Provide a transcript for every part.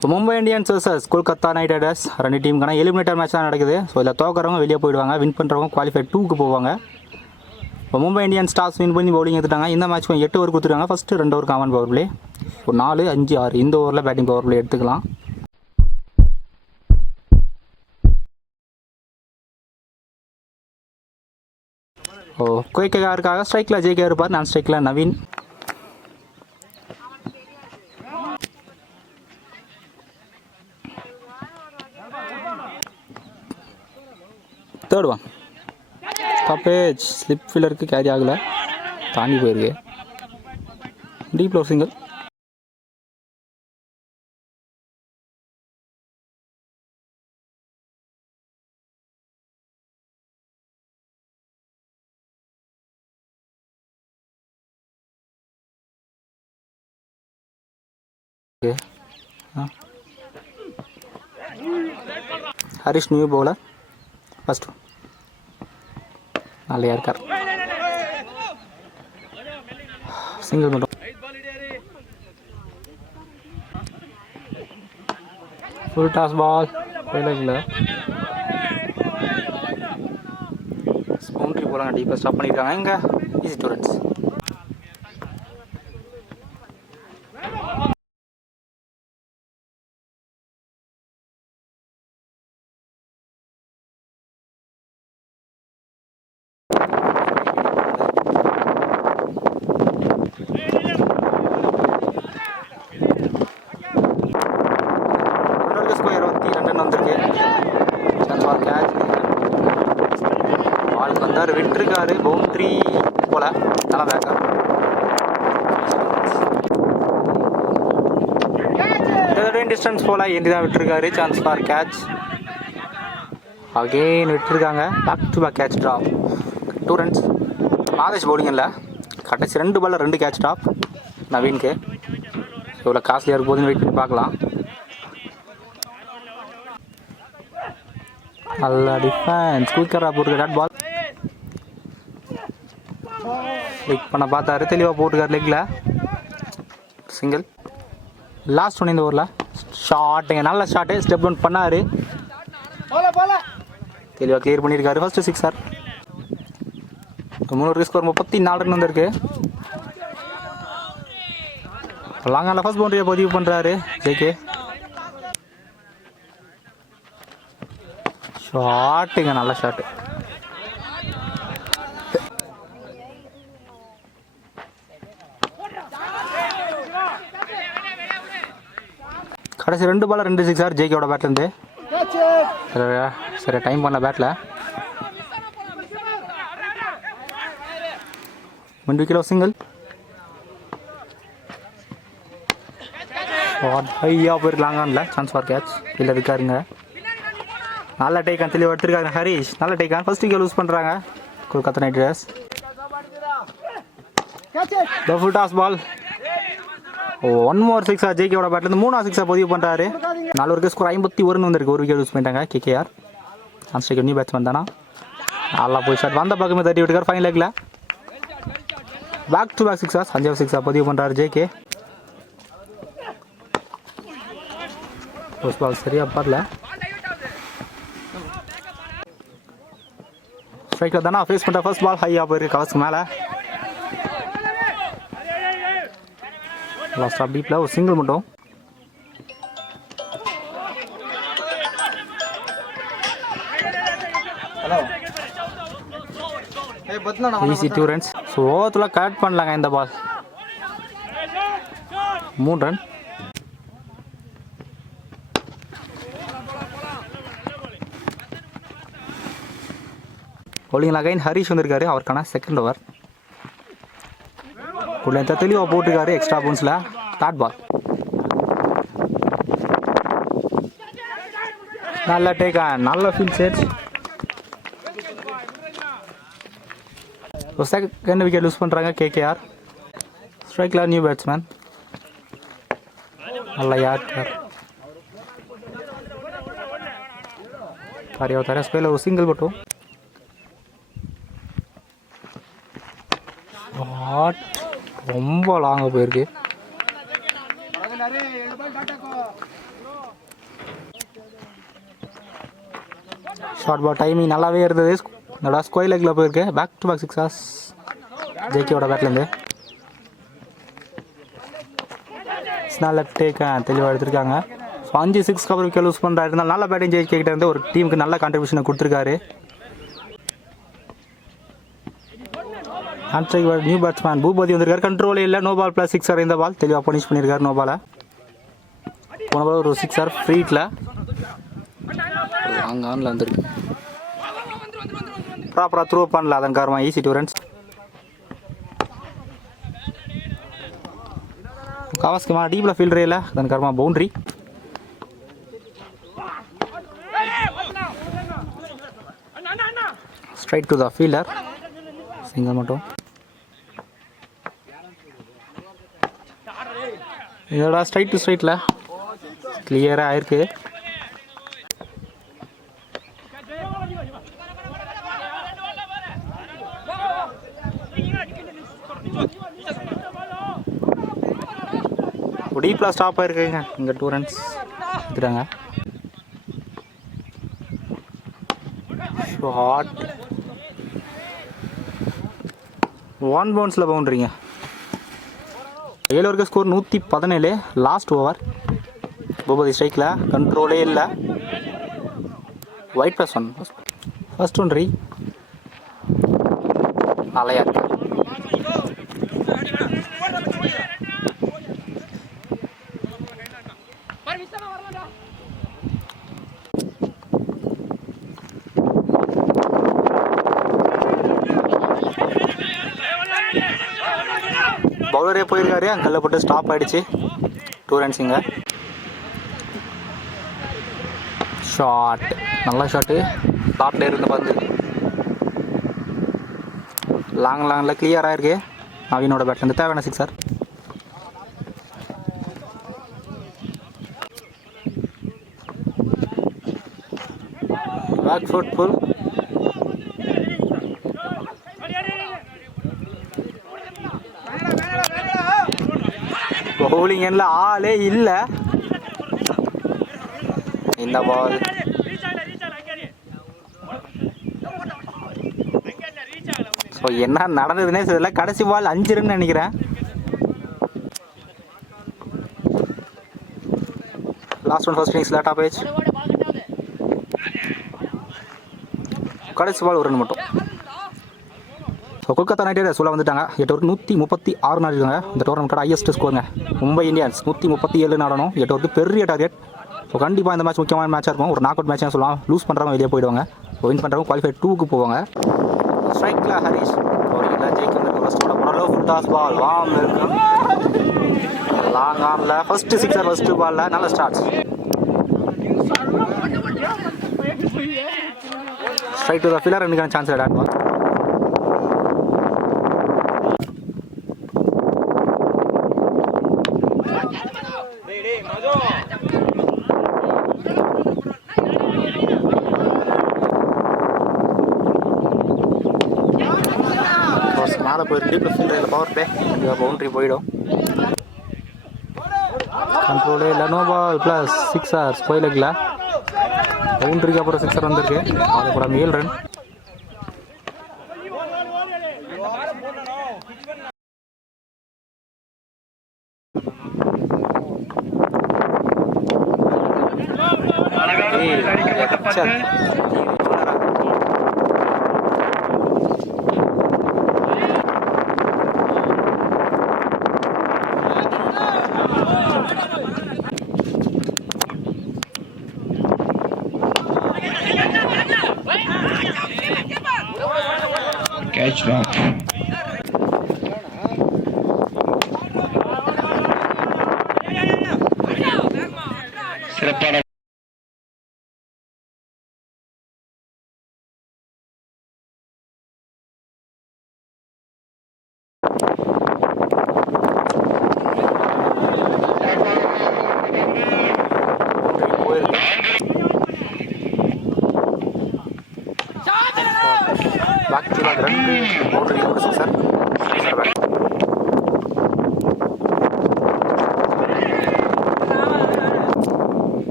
இப்போ Mumbai Indians versus Kolkata knight Riders ரெண்டு டீமுக்கான eliminator match தான் நடக்குது. ஸோ இதில் தோக்கிறவங்க வெளியே போயிடுவாங்க, வின் பண்ணுறவங்க குவாலிஃபை 2க்கு போவாங்க. இப்போ மும்பை இந்தியன்ஸ் டாஸ் வின் பண்ணி பவுலிங் எடுத்துட்டாங்க. இந்த மேட்ச் 8 ஓவர் கொடுத்துருக்காங்க. First 2 over common power play, ஒரு 4, 5, 6 இந்த ஓவரில் பேட்டிங் பவர் பிளே எடுத்துக்கலாம். கேகேஆருக்காக ஸ்ட்ரைக்கில் ஜேகே இருப்பார், நான் ஸ்ட்ரைக்கில் Naveen. Third one stoppage, slip ஃபீலருக்கு கேரி ஆகலை, தாண்டி போயிருக்கு. Deep low single. Harish new bowler, first நல்லையா இருக்கார், சிங்கிள் மட்டும். ஃபுல் டாஸ் பால் இல்லை, பவுண்ட்ரி போகிறாங்க, டீப்பாக ஸ்டாப் பண்ணியிருக்காங்க. இங்கே ஈஸி 2 ரன்ஸ். பால் வந்தார், விட்டுருக்காரு, பவுண்ட்ரி போல, நல்லா பேக்கா. டிஸ்டன்ஸ் போல ஏந்தி தான் விட்டுருக்காரு. சான்ஸ் ஃபார் கேட்ச், அகெயின் விட்டுருக்காங்க. Back to back catch drop, 2 runs. Mathesh bowling இல்லை, கடைசி 2 பால்ல 2 கேட்ச் ட்ராப் நவீனுக்கு. இவ்வளோ காஸ்ட்லியாக இருக்கும் போதுன்னு வெயிட் பண்ணி பார்க்கலாம். நல்ல டிஃபென்ஸ், குயிக்கராக போட்டுருக்க டாட் பால். லிக் பண்ண பார்த்தாரு, தெளிவாக போட்டுருக்காரு லெக்கில், சிங்கிள். லாஸ்ட் ஒன் இந்த ஓவரில் ஷாட்டுங்க, நல்ல ஷாட்டு, ஸ்டெப் டவுன் பண்ணார், தெளிவாக கிளியர் பண்ணியிருக்காரு. ஃபர்ஸ்ட் 6 3 ஸ்கோர் 34 ரன் வந்திருக்கு. லாங்கான ஃபர்ஸ்ட் பவுண்டரியை பதிவு பண்ணுறாரு ஜேகே. ஷாட்டுங்க, நல்ல ஷாட்டு. கடைசி 2 பால் 2 6 ஜேகேவோட பேட்லேருந்து. சரி டைம் பண்ண பேட்டில் 1 கிலோ சிங்கிள். ஐயா போயிருக்கலாங்கல்ல, சான்ஸ் ஃபார் கேட்ச் இல்லை இருக்காருங்க. நல்ல டேக்கான், தெளிவாக எடுத்துருக்காங்க ஹரிஷ், நல்ல டேக்கான். ஃபர்ஸ்ட் விக்கெட் லூஸ் பண்ணுறாங்க Kolkata knight riders. Full toss ball, 1 more 6 ஜேகேவோட பேட்லேருந்து 3 6 பதிவு பண்ணுறாரு. 4 ஓவருக்கு ஸ்கோர் 51 வந்திருக்கு. 1 விக்கெட் லூஸ் பண்ணிட்டாங்க கேகேஆர். ஆன்ஸ்ட்ரைக் நியூ பேட்ஸ்மேன் தானா, நல்லா போய் ஷாட் வந்த பக்கமே தட்டி விட்டுக்கார். ஃபைன் லெக்கில் பேக் டு பேக் 6 5 6 பதிவு பண்ணுறாரு ஜேகே. ஃபர்ஸ்ட் பால் சரியாக பரல, ஸ்ட்ரைக்கில் தானே ஃபேஸ் பண்ணுற. ஃபர்ஸ்ட் பால் ஹையாக போயிருக்கு கவர்ஸ்க்கு மேலே. லாஸ்ட் ஆஃப் டீப்பில் ஒரு சிங்கிள் மட்டும். Easy 2 runs. ஸோ ஓவரத்தில் கட் பண்ணலாங்க இந்த பால். 3 ரன். பவுலிங்கில் அகைன் ஹரிஷ் வந்திருக்காரு, அவருக்கான செகண்ட் ஓவர். உள்ள தெளிவாக போட்டுருக்காரு எக்ஸ்ட்ரா பவுன்ஸில். டாட் பால், நல்ல டேக்கா, நல்ல field change. Second wicket lose பண்ணுறாங்க கேகேஆர். ஸ்ட்ரைக்கில் நியூ பேட்ஸ்மேன், நல்ல யார் காரியா தர ஸ்பேல ஒரு சிங்கிள் மட்டும். ரொம்ப லாங்காக போயிருக்கு. ஷார்ட் பால் டைமிங் நல்லாவே இருந்தது. என்னோட ஸ்கொயர் லெக்கில் போயிருக்கு. பேக் டு பேக் சிக்ஸாஸ் ஜேகேவோட பேட்லேருந்து. ஸ்னால் லெஃப்ட் டேக் தெளிவாக எடுத்திருக்காங்க. ஸோ 5 6 கவர் விக்கெட் லூஸ் பண்ணுறாரு. இருந்தாலும் நல்ல பேட்டிங் ஜேகே கிட்ட இருந்து ஒரு டீமுக்கு நல்ல கான்ட்ரிபியூஷனை கொடுத்துருக்காரு. நியூ பேட்ஸ்மேன் பூபதி வந்திருக்காரு. கண்ட்ரோலே இல்லை. No ball plus sixer. இந்த பால் தெளிவாக பனிஷ் பண்ணியிருக்காரு. நோ பாலை போன பால் ஒரு சிக்ஸர் ஃப்ரீட்டில் அங்கே ஆனில் வந்துருக்கு. ப்ராப்பராக த்ரோ பண்ணல. அதன் காரணமாக ஈஸி 2 ரன்ஸ். கவாஸ்கி டீப்பில் ஃபீல்டரே இல்லை. அதன் காரணமாக boundary. Straight to the fielder. Single மட்டும். இதோட ஸ்ட்ரைட் டு ஸ்ட்ரைட்டில் கிளியராக ஆயிருக்கு. டீப்பில் ஸ்டாப் ஆகிருக்குங்க. இங்கே 2 ரன்ஸ் எடுத்துட்டாங்க. ஷார்ட் 1 பவுன்ஸில் பவுண்ட்ரிங்க. 7 ஓவருக்கு ஸ்கோர் 117. Last over. பூபதி ஸ்ட்ரைக்கில் கண்ட்ரோலே இல்லை. White +1 first boundary. நலையா இருக்கு. பவுலரே போயிருக்காரு. அங்கல்ல போட்டு ஸ்டாப் ஆகிடுச்சு. 2 ரன்ஸுங்க. ஷாட் நல்ல ஷாட்டு. டாப்ல இருந்து பந்து லாங்கில் கிளியராக இருக்கு. நவீனோட பேட்லேருந்து தேவையான sixer. Back foot full. Bowling எண்ணில் ஆளே இல்லை. இந்த பால் ஸோ என்ன நடந்ததுன்னே தெரியல. கடைசி பால் 5 ரன் நினைக்கிறேன். லாஸ்ட் ஒன் ஃபர்ஸ்ட் இன்னிங்ஸ் லேட்டாக போயிடுச்சு. கடைசி பால் 1 ரன் மட்டும். ஸோ கொல்கத்தா நைட் ரைடர்ஸ் உள்ள வந்துட்டாங்க. 8 ஓவருக்கு 136 நாள் இருக்காங்க. இந்த டோர்னமெண்ட்டோட ஹையஸ்ட் ஸ்கோருங்க. மும்பை இந்தியன்ஸ் 137 ஆடணும். 8 ஓவருக்கு பெரிய டார்கெட். ஸோ கண்டிப்பாக இந்த மேட்ச் முக்கியமான மேட்சாக இருக்கும். ஒரு நாக் அவுட் மேட்ச்னு சொல்லலாம். லூஸ் பண்ணுறவங்க வெளியே போயிடுவாங்க. வின் பண்ணுறவங்க குவாலிஃபை 2க்கு போவாங்க. ஸ்ட்ரைக்கில் ஹரிஷ் இல்லை ஜெயிக்க ஃபஸ்ட்டோட போனாலோ ஃபுல் டாஸ் பால் வார்ம் இருக்கும். லாங் ஆனில் ஃபஸ்ட்டு சிக்ஸர் ஃபஸ்ட்டு பாலில் நல்ல starts. Straight to the fielder. 2 chance at ball. மேலே போயிருக்கு. டீப்பில் ஃபீல்டரில் பவர் பிளே. பவுண்ட்ரி போயிடும். கண்ட்ரோலே இல்லை. No ball plus sixer. Square லெக்கில் பவுண்ட்ரிக்கு அப்புறம் சிக்ஸர் வந்திருக்கு. அது கூட 7 ரன். Catch drop. சிறப்பான back to the run. Boundary over sixer. Sixer back.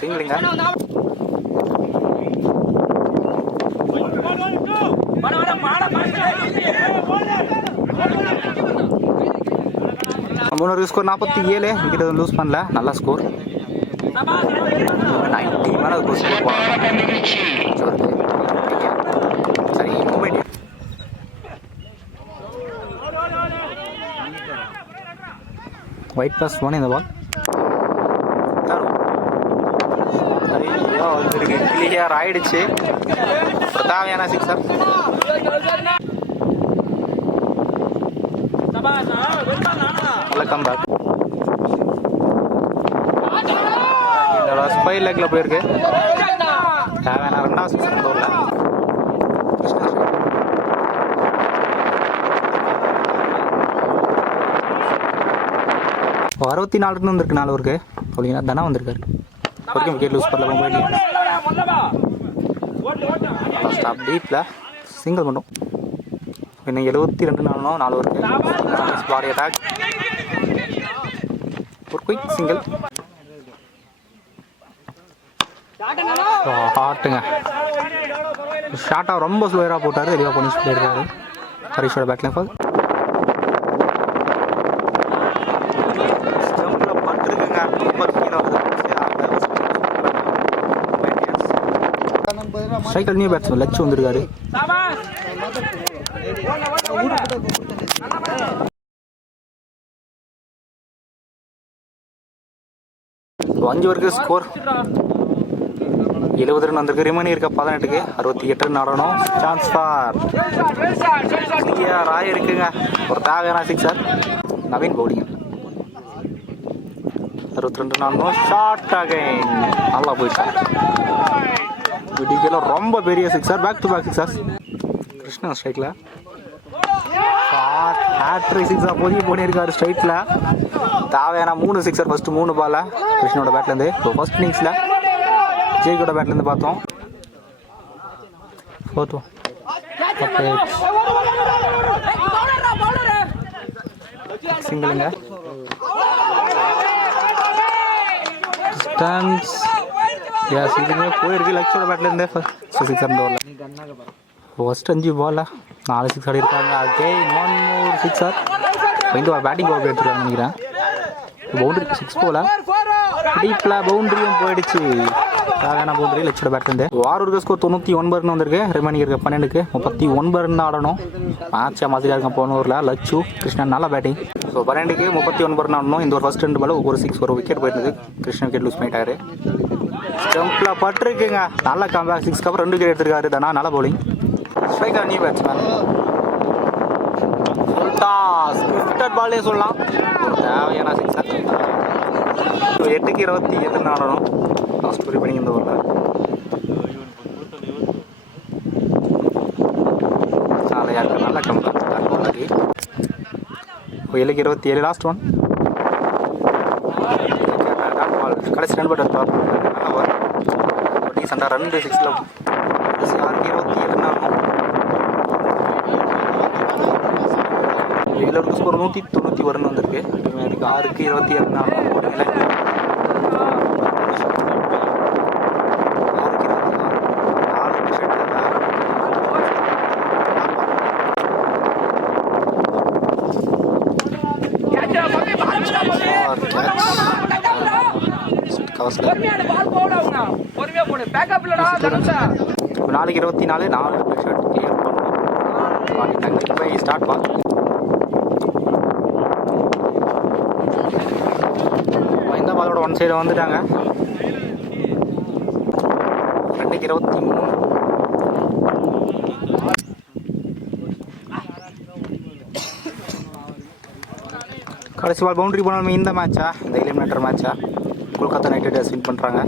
சிங்கிளுங்க. முன்னூறு ஸ்கோர் 47. விக்கெட் எதுவும் லூஸ் பண்ணல. நல்ல ஸ்கோர். 90 மேலே ஸ்கோர் சரி. மும்பை ஒயிட் +1 இந்த பால் வந்துருக்கு. கிளியர் ஆயிடுச்சு. தேவையான சிக்ஸர். நல்ல கம்பேக். இந்த ஸ்பைல் லெக்ல போயிருக்கு. தேவையான 2வது சிக்ஸர் இந்த ஓவரில். 64 ரன் வந்திருக்கு 4 ஓவருக்கு. போலிங்கன்னா தனா வந்திருக்காரு. வரைக்கும் விக்கெட் லூஸ் பண்ணல. மும்பை ஃபர்ஸ்ட் ஆஃப் டீப்பில் சிங்கிள் மட்டும். இன்னும் 72 ஆனோம் 4 ஓவருக்கு. பாடி அட்டாக். ஒரு குயிக் சிங்கிள். ஹாட்டுங்க. ஷார்ட்டாக ரொம்ப ஸ்லோயராக போட்டார். வெளியே பனிஷ் பண்ணியிருக்காரு. ஹரிஷோட பேட்டில் பால் ஸ்டம்பில் பட்டுருக்குங்க. ரொம்ப கீழே வருது. ஸ்ட்ரைக்கர் நியூ பேட்ஸ்மேன் லட்சு வந்திருக்காரு. 5 ஓவருக்கு ஸ்கோர் 70 ரன் வந்திருக்கு. ரிமைனிங் இருக்க 18க்கு 68 ரன் ஆடணும். சான்ஸ் ஃபார் ராய் இருக்குங்க. ஒரு தேவையான சிக்ஸர். நவீன் பவுலிங் 62 ரன் ஆடணும். ஷார்ட் அகைன் நல்லா போயிடுச்சு. விடிக்கல ரொம்ப பெரிய sixer. Back to back sixers. Krishna ஸ்ட்ரைக்கில் ஷார்ட் ஹேட்ரிக் சிக்ஸாக பொதுக்கி போனிருக்காரு ஸ்ட்ரைட்டில். தேவையான 3 சிக்ஸர் ஃபஸ்ட்டு 3 பால் கிருஷ்ணோட பேட்லேருந்து. இப்போ ஃபர்ஸ்ட் இன்னிங்ஸில் ஜெய்கோட பேட்லேருந்து பார்த்தோம். 4th சிங்கிளுங்க. ஸ்டான்ஸ் இதுவுமே போயிருக்கு. லக்ஷோட பேட்லேருந்து சிக்ஸர் இந்த ஓவரில். ஃபர்ஸ்ட் 5 பாலில் 4 சிக்ஸ் ஆடி இருக்காங்க. Again 1 more sixer. இந்த ஒரு பேட்டிங் பவர் எடுத்துருக்காங்கன்னு நினைக்கிறேன். பவுண்டரி 6 போல டீப்பில் பவுண்டரியும் போயிடுச்சு. தேவையான பவுண்டரி லட்சோட பேட்லேருந்து. வாரூருக்கு ஸ்கோர் 99 ரன் வந்திருக்கு. ரிமைனிங் இருக்க 12க்கு 39 ரன் ஆடணும். மேட்சாக மாதிரியாக இருக்கும் போன ஓவரில். லட்சு கிருஷ்ணன் நல்லா பேட்டிங். ஸோ 12க்கு 39 ரன் ஆடணும். இந்த ஒரு ஃபர்ஸ்ட் 2 பால் ஒரு 6 ஒரு விக்கெட் போயிருந்தது. கிருஷ்ணன் விக்கெட் லூஸ் பண்ணிட்டாரு. ஸ்டம்பில் பட்டிருக்குங்க. நல்ல கம்பேக். 6க்கு அப்புறம் 2 விக்கெட் எடுத்திருக்காரு. தானா நல்ல பவுலிங். ஸ்ட்ரைக்கர் நியூ பேட்ஸ்மேன் ஸ்கிஃப்டட் பாலே சொல்லலாம். ஒரு தேவையான சிக்ஸர். 8க்கு 27 ரன் ஆடணும். லாஸ்ட் ஒரு பண்ணி இந்த ஓவரில். நல்ல கம்பேக். 7க்கு 27 last one. கடைசி 2 பட் நல்லா டீசெண்டாக 2 6ல் 6க்கு 27 ரன் ஆகணும். 7 ஸ்கோர் 191 ரன் வந்திருக்கு. அதுக்கு 6க்கு 27 ரன் ஆகணும். நாளைக்கு 24 4 ஷாட் கிளியர் பண்ணணும். போய் ஸ்டார்ட் பால். இந்த பாலோட ஒன் சைடு வந்துட்டாங்க. 2க்கு 23. கடைசி பால் பவுண்டரி போனாலுமே இந்த மேட்சா இந்த எலிமினேட்டர் மேட்சா கொல்கத்தா நைட் ரைடர்ஸ் வின் பண்ணுறாங்க.